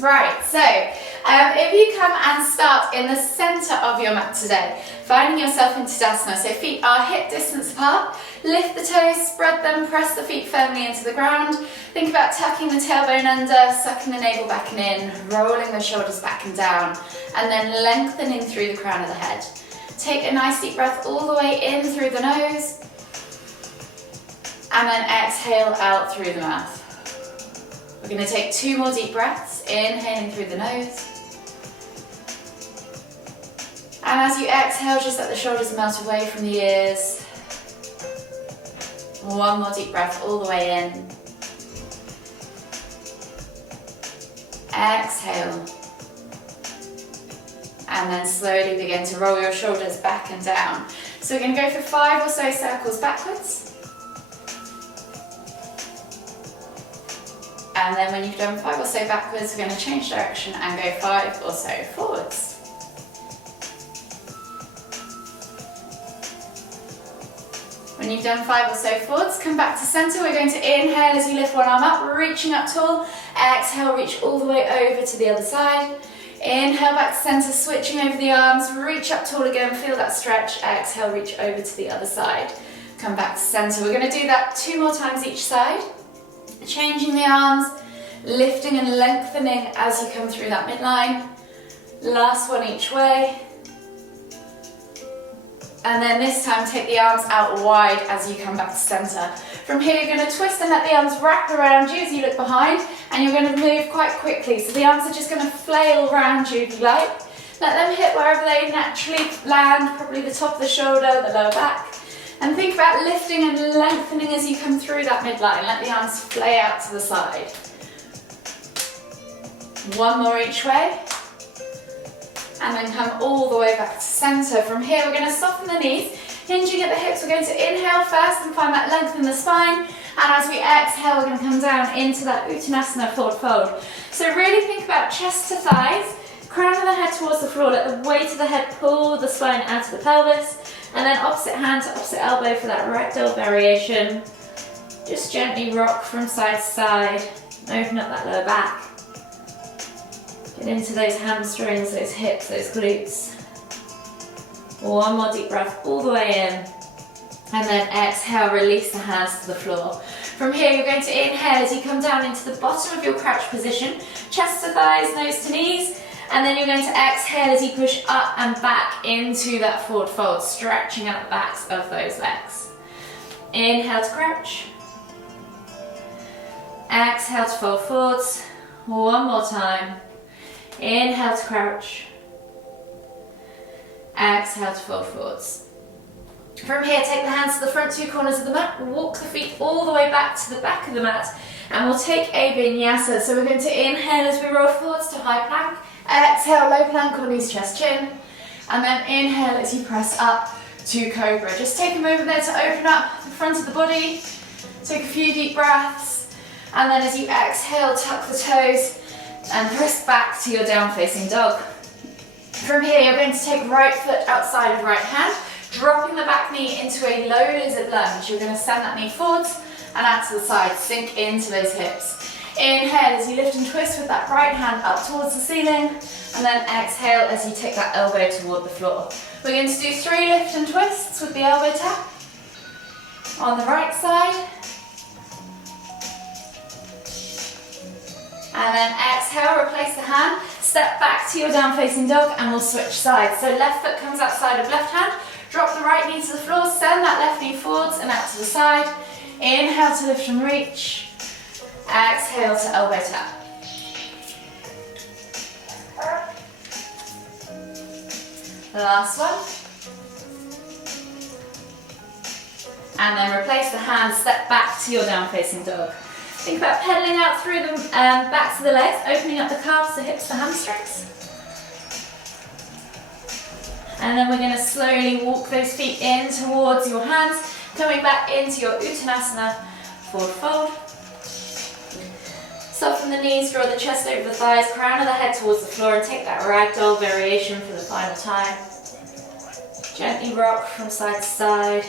Right, so if you come and start in the center of your mat today, finding yourself in Tadasana, so feet are hip distance apart, lift the toes, spread them, press the feet firmly into the ground. Think about tucking the tailbone under, sucking the navel back and in, rolling the shoulders back and down, and then lengthening through the crown of the head. Take a nice deep breath all the way in through the nose, and then exhale out through the mouth. We're going to take 2 more deep breaths, inhaling through the nose. And as you exhale, just let the shoulders melt away from the ears. 1 more deep breath all the way in. Exhale. And then slowly begin to roll your shoulders back and down. So we're going to go for 5 or so circles backwards. And then when you've done 5 or so backwards, we're going to change direction and go 5 or so forwards. When you've done 5 or so forwards, come back to center. We're going to inhale as you lift one arm up, reaching up tall. Exhale, reach all the way over to the other side. Inhale back to center, switching over the arms, reach up tall again, feel that stretch. Exhale, reach over to the other side. Come back to center. We're going to do that 2 more times each side. Changing the arms, lifting and lengthening as you come through that midline. Last one each way. And then this time take the arms out wide as you come back to center. From here you're going to twist and let the arms wrap around you as you look behind, and you're going to move quite quickly. So the arms are just going to flail around you if you like. Let them hit wherever they naturally land, probably the top of the shoulder, the lower back. And think about lifting and lengthening as you come through that midline. Let the arms flay out to the side. 1 more each way. And then come all the way back to center. From here we're going to soften the knees, hinging at the hips. We're going to inhale first and find that length in the spine. And as we exhale, we're going to come down into that Uttanasana forward fold. So really think about chest to thighs, crown of the head towards the floor. Let the weight of the head pull the spine out of the pelvis. And then opposite hand to opposite elbow for that ragdoll variation. Just gently rock from side to side. Open up that lower back. Get into those hamstrings, those hips, those glutes. 1 more deep breath all the way in. And then exhale, release the hands to the floor. From here, you're going to inhale as you come down into the bottom of your crouch position. Chest to thighs, nose to knees. And then you're going to exhale as you push up and back into that forward fold, stretching out the backs of those legs. Inhale to crouch. Exhale to fold forwards. 1 more time. Inhale to crouch. Exhale to fold forwards. From here, take the hands to the front 2 corners of the mat. Walk the feet all the way back to the back of the mat. And we'll take a vinyasa. So we're going to inhale as we roll forwards to high plank. Exhale, low plank or knees, chest, chin. And then inhale as you press up to cobra. Just take a moment there to open up the front of the body. Take a few deep breaths. And then as you exhale, tuck the toes and press back to your down facing dog. From here, you're going to take right foot outside of right hand, dropping the back knee into a low lizard lunge. You're going to send that knee forwards and out to the side, sink into those hips. Inhale as you lift and twist with that right hand up towards the ceiling, and then exhale as you take that elbow toward the floor. We're going to do 3 lift and twists with the elbow tap on the right side. And then exhale, replace the hand, step back to your down facing dog, and we'll switch sides. So left foot comes outside of left hand, drop the right knee to the floor, send that left knee forwards and out to the side. Inhale to lift and reach. Exhale to elbow tap. Last one. And then replace the hand, step back to your down facing dog. Think about pedaling out through the backs of the legs, opening up the calves, the hips, the hamstrings. And then we're going to slowly walk those feet in towards your hands, coming back into your Uttanasana forward fold. Soften the knees, draw the chest over the thighs, crown of the head towards the floor, and take that ragdoll variation for the final time. Gently rock from side to side.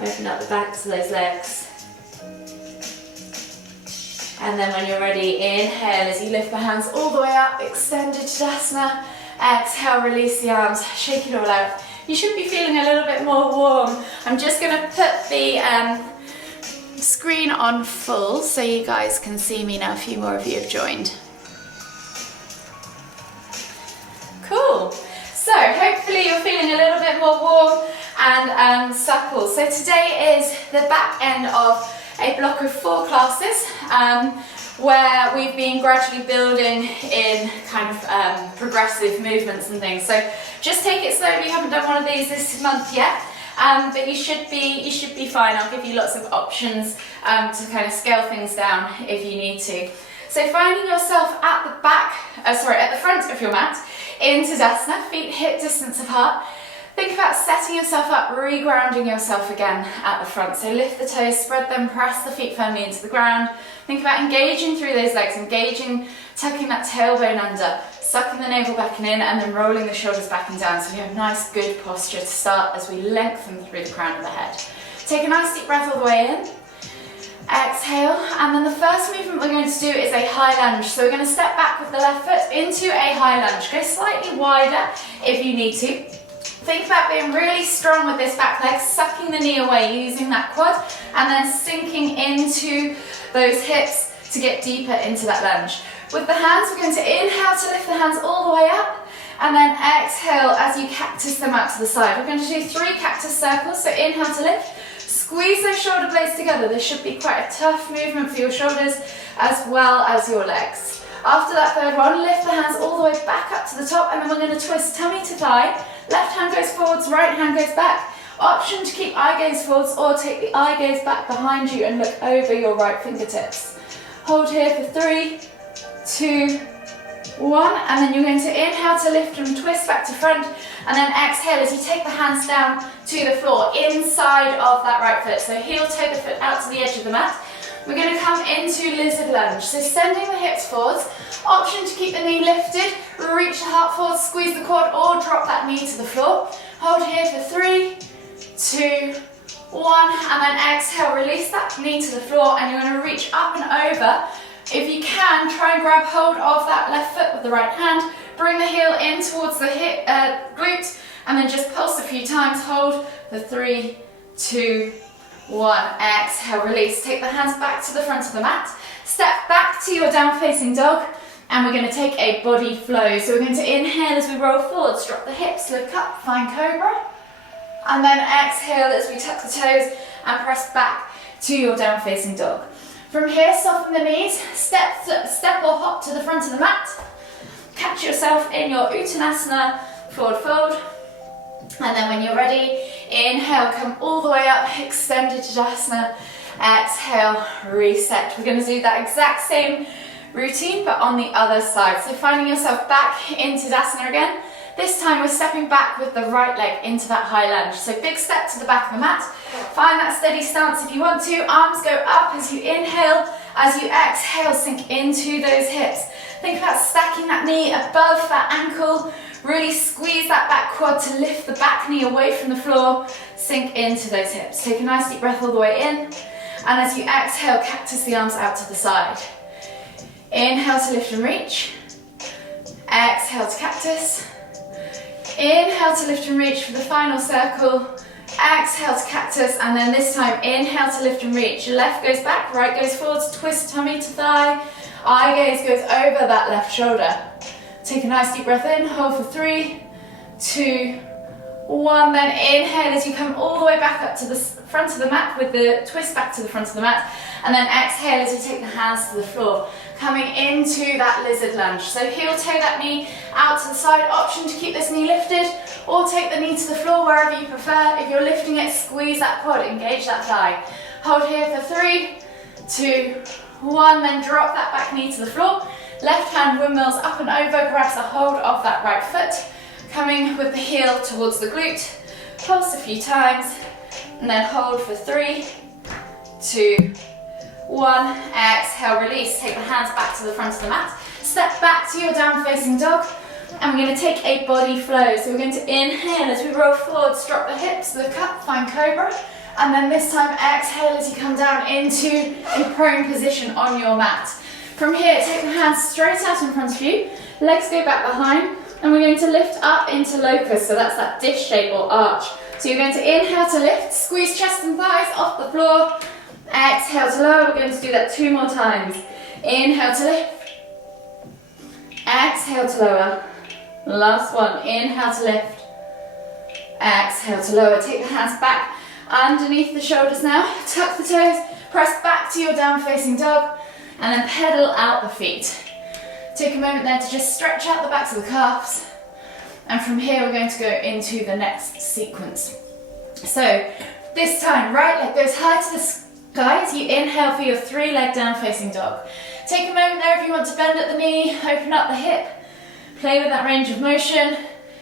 Open up the backs of those legs. And then when you're ready, inhale as you lift the hands all the way up, extended Tadasana. Exhale, release the arms, shake it all out. You should be feeling a little bit more warm. I'm just going to put the screen on full so you guys can see me now. A few more of you have joined. Cool. So hopefully you're feeling a little bit more warm and supple. So today is the back end of a block of 4 classes where we've been gradually building in kind of progressive movements and things. So just take it slowly. You haven't done one of these this month yet, but you should be fine. I'll give you lots of options to kind of scale things down if you need to. So finding yourself at the back, at the front of your mat in Tadasana, feet hip distance apart. Think about setting yourself up, re-grounding yourself again at the front. So lift the toes, spread them, press the feet firmly into the ground. Think about engaging through those legs, tucking that tailbone under, sucking the navel back and in, and then rolling the shoulders back and down. So we have nice, good posture to start as we lengthen through the crown of the head. Take a nice deep breath all the way in. Exhale, and then the first movement we're going to do is a high lunge. So we're going to step back with the left foot into a high lunge. Go slightly wider if you need to. Think about being really strong with this back leg, sucking the knee away, using that quad, and then sinking into those hips to get deeper into that lunge. With the hands, we're going to inhale to lift the hands all the way up, and then exhale as you cactus them out to the side. We're going to do 3 cactus circles, so inhale to lift, squeeze those shoulder blades together. This should be quite a tough movement for your shoulders as well as your legs. After that third one, lift the hands all the way back up to the top, and then we're going to twist tummy to thigh. Left hand goes forwards, right hand goes back. Option to keep eye gaze forwards or take the eye gaze back behind you and look over your right fingertips. Hold here for 3, 2, 1, and then you're going to inhale to lift and twist back to front, and then exhale as you take the hands down to the floor inside of that right foot. So heel toe the foot out to the edge of the mat. We're going to come into lizard lunge. So sending the hips forwards, option to keep the knee lifted, reach the heart forward, squeeze the quad, or drop that knee to the floor. Hold here for 3, 2, 1, and then exhale, release that knee to the floor, and you're going to reach up and over. If you can, try and grab hold of that left foot with the right hand, bring the heel in towards the hip, glute, and then just pulse a few times. Hold for 3, 2, 1, exhale, release. Take the hands back to the front of the mat. Step back to your down facing dog, and we're going to take a body flow. So we're going to inhale as we roll forwards, drop the hips, look up, find cobra, and then exhale as we tuck the toes and press back to your down facing dog. From here, soften the knees, step or hop to the front of the mat. Catch yourself in your Uttanasana, forward fold. And then when you're ready, inhale, come all the way up, extended Tadasana. Exhale, reset. We're going to do that exact same routine, but on the other side. So finding yourself back in Tadasana again. This time we're stepping back with the right leg into that high lunge. So big step to the back of the mat. Find that steady stance if you want to. Arms go up as you inhale. As you exhale, sink into those hips. Think about stacking that knee above that ankle. Really squeeze that back quad to lift the back knee away from the floor. Sink into those hips. Take a nice deep breath all the way in. And as you exhale, cactus the arms out to the side. Inhale to lift and reach. Exhale to cactus. Inhale to lift and reach for the final circle. Exhale to cactus, and then this time inhale to lift and reach. Left goes back, right goes forwards, twist tummy to thigh. Eye gaze goes over that left shoulder. Take a nice deep breath in, hold for 3, 2, 1. Then inhale as you come all the way back up to the front of the mat with the twist back to the front of the mat. And then exhale as you take the hands to the floor. Coming into that lizard lunge. So heel toe that knee out to the side. Option to keep this knee lifted or take the knee to the floor wherever you prefer. If you're lifting it, squeeze that quad, engage that thigh. Hold here for 3, 2, 1. Then drop that back knee to the floor. Left hand windmills up and over, grabs a hold of that right foot. Coming with the heel towards the glute. Pulse a few times and then hold for 3, 2, 1, exhale, release. Take the hands back to the front of the mat. Step back to your down facing dog. And we're going to take a body flow. So we're going to inhale as we roll forwards, drop the hips, look up, find cobra. And then this time, exhale as you come down into a prone position on your mat. From here, take the hands straight out in front of you, legs go back behind, and we're going to lift up into locust, so that's that dish shape or arch. So you're going to inhale to lift, squeeze chest and thighs off the floor, exhale to lower. We're going to do that 2 more times. Inhale to lift, exhale to lower. Last one, inhale to lift, exhale to lower. Take the hands back underneath the shoulders now, tuck the toes, press back to your down facing dog, and then pedal out the feet. Take a moment there to just stretch out the backs of the calves. And from here we're going to go into the next sequence. So this time, right leg goes high to the sky as you inhale for your 3-leg down facing dog. Take a moment there if you want to bend at the knee, open up the hip, play with that range of motion.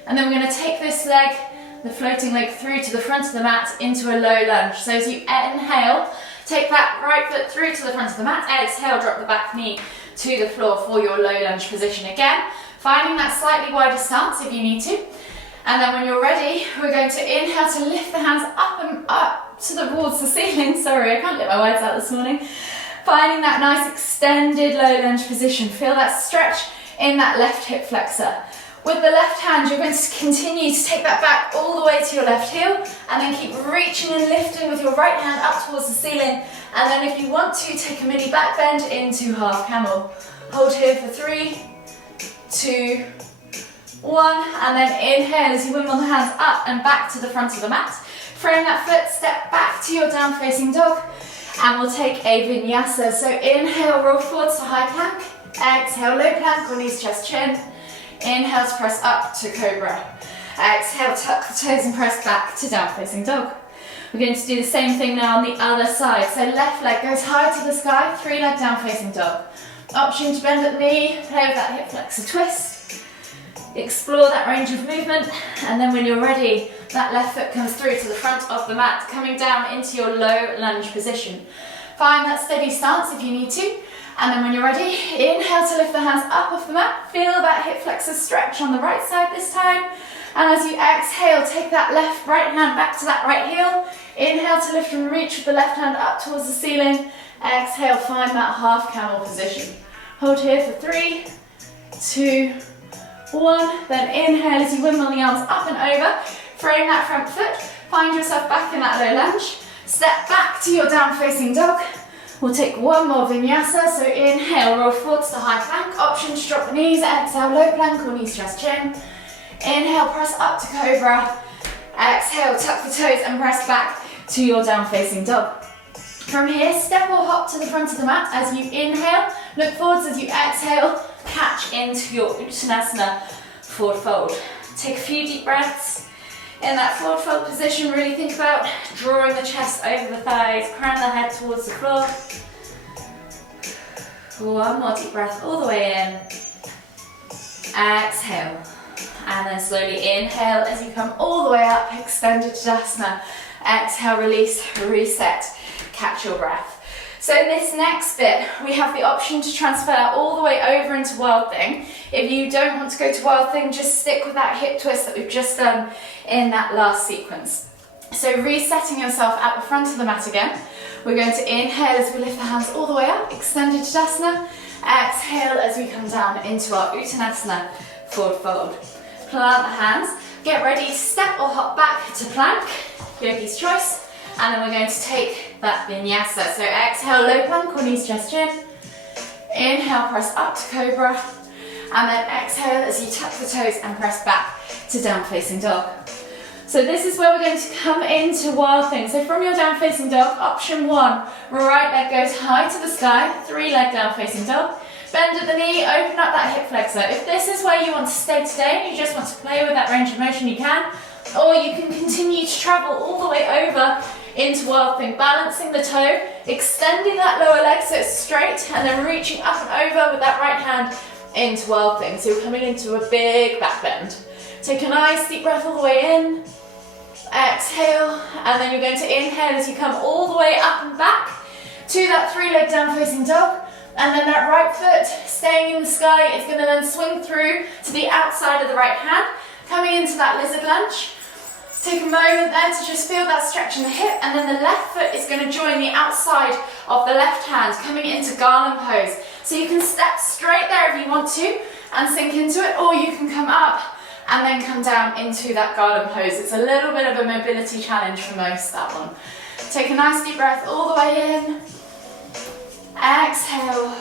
And then we're going to take this leg, the floating leg, through to the front of the mat into a low lunge. So as you inhale, take that right foot through to the front of the mat. Exhale, drop the back knee to the floor for your low lunge position again. Finding that slightly wider stance if you need to. And then when you're ready, we're going to inhale to lift the hands up and up towards the ceiling. Sorry, I can't get my words out this morning. Finding that nice extended low lunge position. Feel that stretch in that left hip flexor. With the left hand, you're going to continue to take that back all the way to your left heel, and then keep reaching and lifting with your right hand up towards the ceiling. And then if you want to, take a mini back bend into half camel. Hold here for 3, 2, 1, and then inhale as you wimble the hands up and back to the front of the mat. Frame that foot, step back to your down facing dog, and we'll take a vinyasa. So inhale, roll forwards to high plank. Exhale, low plank or knees, chest, chin. Inhale to press up to cobra. Exhale, tuck the toes and press back to down facing dog. We're going to do the same thing now on the other side. So left leg goes high to the sky, 3-leg down facing dog. Option to bend at the knee, play with that hip flexor twist. Explore that range of movement, and then when you're ready, that left foot comes through to the front of the mat, coming down into your low lunge position. Find that steady stance if you need to, and then when you're ready, inhale to lift the hands up off the mat. Feel that hip flexor stretch on the right side this time, and as you exhale, take that right hand back to that right heel. Inhale to lift and reach with the left hand up towards the ceiling. Exhale, find that half camel position. Hold here for 3, 2, 1. Then inhale as you wimble the arms up and over. Frame that front foot. Find yourself back in that low lunge. Step back to your down facing dog. We'll take one more vinyasa. So inhale, roll forwards to high plank. Option to drop the knees. Exhale, low plank or knees, chest, chin. Inhale, press up to cobra. Exhale, tuck the toes and press back to your down facing dog. From here, step or hop to the front of the mat as you inhale. Look forwards as you exhale. Catch into your Uttanasana forward fold. Take a few deep breaths. In that forward fold position, really think about drawing the chest over the thighs, crown the head towards the floor. One more deep breath all the way in. Exhale. And then slowly inhale as you come all the way up, extended Tadasana. Exhale, release, reset. Catch your breath. So in this next bit, we have the option to transfer all the way over into Wild Thing. If you don't want to go to Wild Thing, just stick with that hip twist that we've just done in that last sequence. So resetting yourself at the front of the mat again. We're going to inhale as we lift the hands all the way up, extended Tadasana. Exhale as we come down into our Uttanasana forward fold. Plant the hands. Get ready to step or hop back to plank, yogi's choice. And then we're going to take that vinyasa. So exhale, low plank or knees, chest, chin. Inhale, press up to cobra. And then exhale as you tuck the toes and press back to down facing dog. So this is where we're going to come into Wild Thing. So from your down facing dog, option 1, right leg goes high to the sky, 3-leg down facing dog. Bend at the knee, open up that hip flexor. If this is where you want to stay today and you just want to play with that range of motion, you can. Or you can continue to travel all the way over into Wild Thing, balancing the toe, extending that lower leg so it's straight, and then reaching up and over with that right hand into Wild Thing. So you're coming into a big back bend. Take a nice deep breath all the way in. Exhale, and then you're going to inhale as you come all the way up and back to that 3-leg down facing dog. And then that right foot staying in the sky is going to then swing through to the outside of the right hand, coming into that lizard lunge. Take a moment there to just feel that stretch in the hip, and then the left foot is going to join the outside of the left hand, coming into garland pose. So you can step straight there if you want to and sink into it, or you can come up and then come down into that garland pose. It's a little bit of a mobility challenge for most, that one. Take a nice deep breath all the way in. Exhale.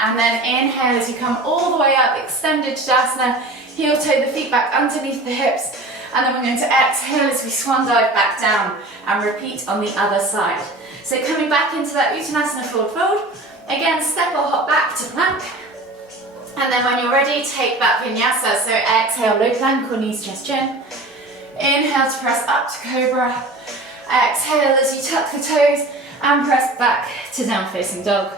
And then inhale as you come all the way up, extended Tadasana, heel toe the feet back underneath the hips. And then we're going to exhale as we swan dive back down and repeat on the other side. So coming back into that Uttanasana forward fold. Again, step or hop back to plank. And then when you're ready, take that vinyasa. So exhale, low plank or knees, chest, chin. Inhale to press up to cobra. Exhale as you tuck the toes and press back to down facing dog.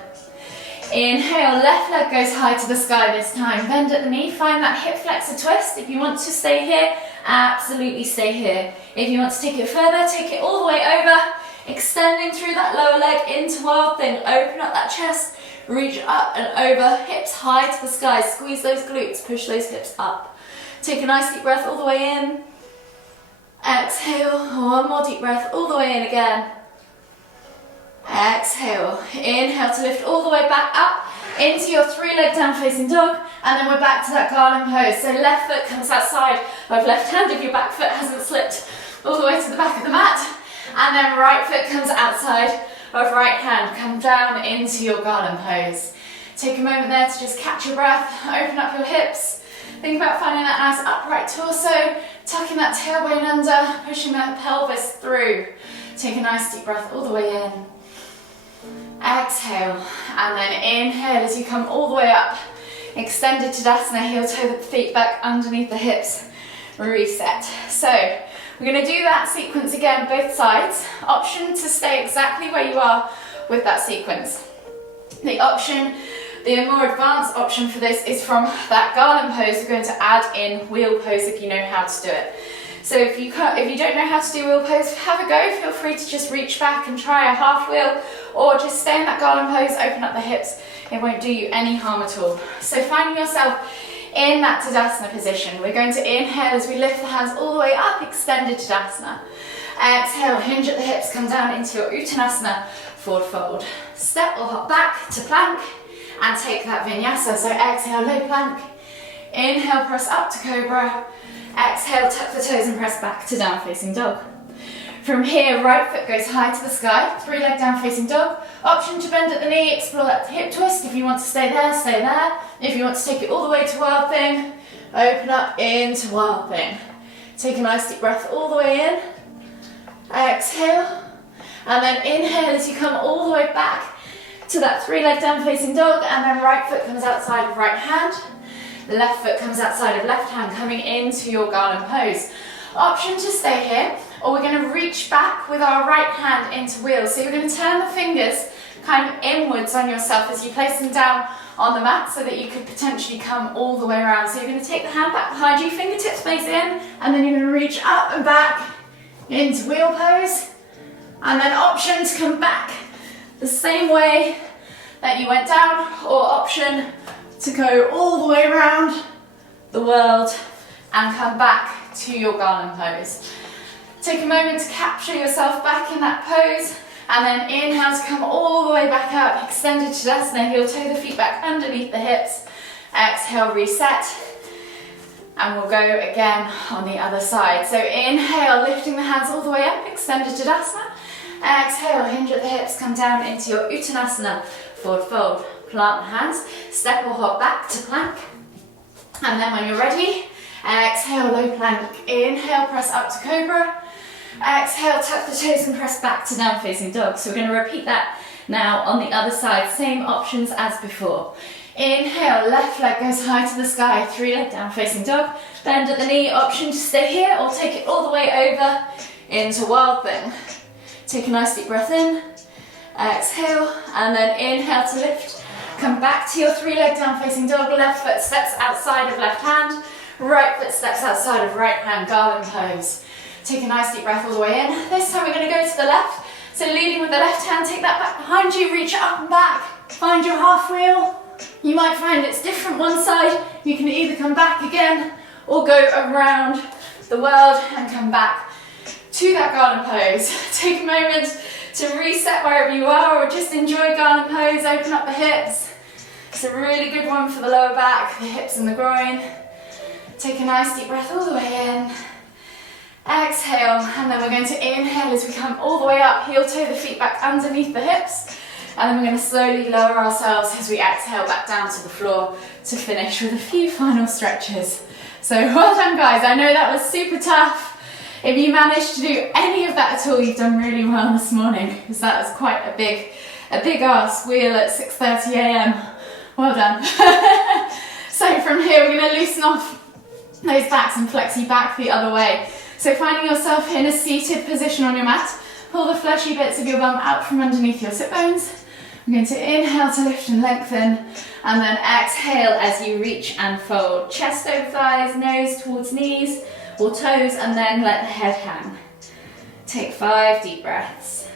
Inhale, left leg goes high to the sky this time. Bend at the knee, find that hip flexor twist. If you want to stay here, absolutely stay here. If you want to take it further, take it all the way over, extending through that lower leg into wild thing. Open up that chest, reach up and over, hips high to the sky. Squeeze those glutes, push those hips up. Take a nice deep breath all the way in. Exhale, one more deep breath all the way in again. Exhale, inhale to lift all the way back up into your three-leg down facing dog, and then we're back to that garland pose. So left foot comes outside of left hand if your back foot hasn't slipped all the way to the back of the mat, and then right foot comes outside of right hand. Come down into your garland pose. Take a moment there to just catch your breath, open up your hips. Think about finding that nice upright torso, tucking that tailbone under, pushing that pelvis through. Take a nice deep breath all the way in. Exhale, and then inhale as you come all the way up. Extended Tadasana, heel toe the feet back underneath the hips. Reset. So we're going to do that sequence again, both sides. Option to stay exactly where you are with that sequence. The more advanced option for this is from that garland pose. We're going to add in wheel pose if you know how to do it. So if you don't know how to do wheel pose, have a go. Feel free to just reach back and try a half wheel, or just stay in that garland pose, open up the hips. It won't do you any harm at all. So finding yourself in that Tadasana position, we're going to inhale as we lift the hands all the way up, extended Tadasana. Exhale, hinge at the hips, come down into your Uttanasana forward fold. Step or hop back to plank and take that vinyasa. So exhale, low plank. Inhale, press up to cobra. Exhale, tuck the toes and press back to down facing dog. From here, right foot goes high to the sky, three leg down facing dog. Option to bend at the knee, explore that hip twist. If you want to stay there, stay there. If you want to take it all the way to wild thing, open up into wild thing. Take a nice deep breath all the way in. Exhale, and then inhale as you come all the way back to that three leg down facing dog, and then right foot comes outside of right hand. Left foot comes outside of left hand, coming into your garland pose. Option to stay here, or we're going to reach back with our right hand into wheels. So you're going to turn the fingers kind of inwards on yourself as you place them down on the mat, so that you could potentially come all the way around. So you're going to take the hand back behind you, fingertips face in, and then you're going to reach up and back into wheel pose. And then option to come back the same way that you went down, or option to go all the way around the world and come back to your garland pose. Take a moment to capture yourself back in that pose, and then inhale to come all the way back up, extended Tadasana, heel toe the feet back underneath the hips. Exhale, reset, and we'll go again on the other side. So inhale, lifting the hands all the way up, extended Tadasana. Exhale, hinge at the hips, come down into your Uttanasana forward fold. Plant the hands, step or hop back to plank. And then when you're ready, exhale, low plank. Inhale, press up to cobra. Exhale, tuck the toes and press back to down facing dog. So we're going to repeat that now on the other side. Same options as before. Inhale, left leg goes high to the sky, three leg down facing dog. Bend at the knee, option to stay here or take it all the way over into wild thing. Take a nice deep breath in. Exhale, and then inhale to lift. Come back to your three leg down facing dog. Left foot steps outside of left hand. Right foot steps outside of right hand, garland pose. Take a nice deep breath all the way in. This time we're going to go to the left. So leading with the left hand, take that back behind you, reach up and back. Find your half wheel. You might find it's different one side. You can either come back again or go around the world, and come back to that garland pose. Take a moment to reset wherever you are, or just enjoy garland pose. Open up the hips. It's a really good one for the lower back, the hips and the groin. Take a nice deep breath all the way in. Exhale, and then we're going to inhale as we come all the way up, heel toe the feet back underneath the hips, and then we're going to slowly lower ourselves as we exhale back down to the floor to finish with a few final stretches. So well done guys, I know that was super tough. If you managed to do any of that at all, you've done really well this morning, because that was quite a big ask wheel at 6:30 a.m. Well done. So from here we're going to loosen off those backs and flex you back the other way. So finding yourself in a seated position on your mat, pull the fleshy bits of your bum out from underneath your sit bones. I'm going to inhale to lift and lengthen, and then exhale as you reach and fold. Chest over thighs, nose towards knees or toes, and then let the head hang. Take 5 deep breaths.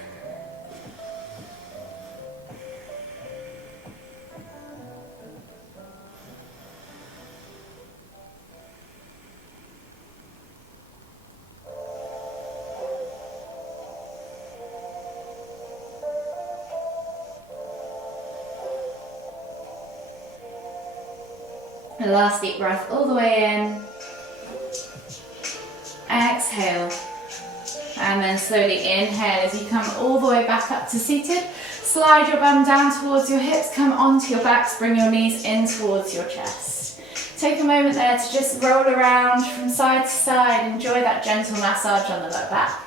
The last deep breath all the way in. Exhale. And then slowly inhale as you come all the way back up to seated. Slide your bum down towards your hips, come onto your backs, bring your knees in towards your chest. Take a moment there to just roll around from side to side. Enjoy that gentle massage on the lower back.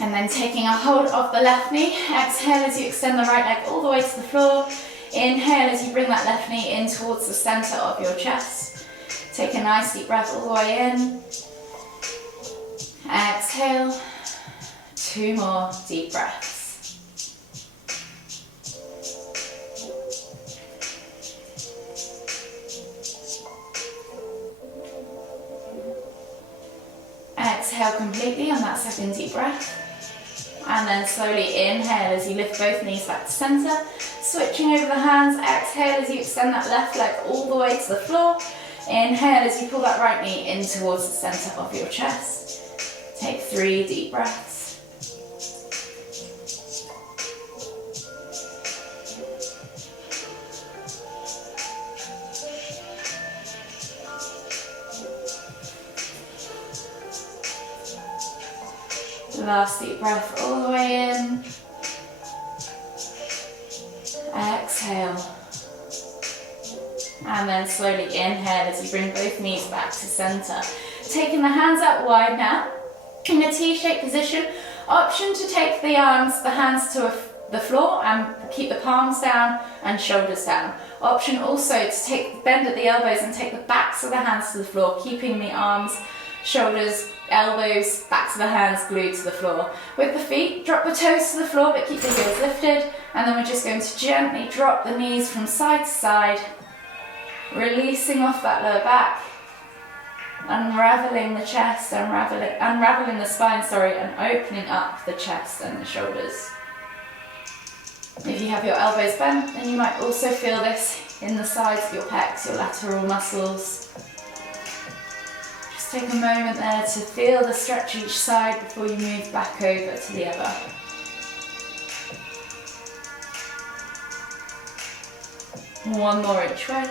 And then taking a hold of the left knee. Exhale as you extend the right leg all the way to the floor. Inhale as you bring that left knee in towards the center of your chest. Take a nice deep breath all the way in. Exhale. 2 more deep breaths. Exhale completely on that second deep breath. And then slowly inhale as you lift both knees back to center. Switching over the hands, exhale as you extend that left leg all the way to the floor. Inhale as you pull that right knee in towards the center of your chest. Take 3 deep breaths. Last deep breath all the way in. Exhale. And then slowly inhale as you bring both knees back to center. Taking the hands out wide now. In a T-shaped position. Option to take the hands to the floor and keep the palms down and shoulders down. Option also to bend at the elbows and take the backs of the hands to the floor, keeping the arms, shoulders, elbows, backs of the hands glued to the floor. With the feet, drop the toes to the floor but keep the heels lifted, and then we're just going to gently drop the knees from side to side, releasing off that lower back, unraveling the chest, unraveling the spine, and opening up the chest and the shoulders. If you have your elbows bent, then you might also feel this in the sides of your pecs, your lateral muscles. Take a moment there to feel the stretch each side before you move back over to the other. One more each way.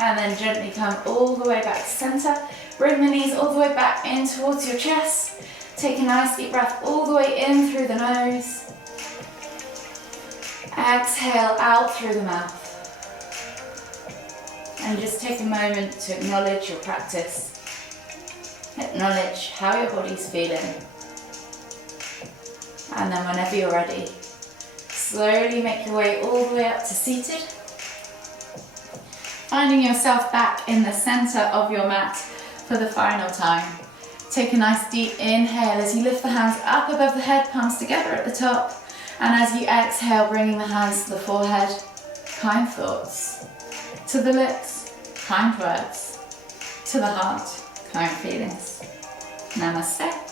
And then gently come all the way back to center. Bring the knees all the way back in towards your chest. Take a nice deep breath all the way in through the nose. Exhale out through the mouth. And just take a moment to acknowledge your practice. Acknowledge how your body's feeling. And then whenever you're ready, slowly make your way all the way up to seated. Finding yourself back in the center of your mat for the final time. Take a nice deep inhale as you lift the hands up above the head, palms together at the top. And as you exhale, bringing the hands to the forehead, kind thoughts. To the lips, kind words. To the heart, kind feelings. Namaste.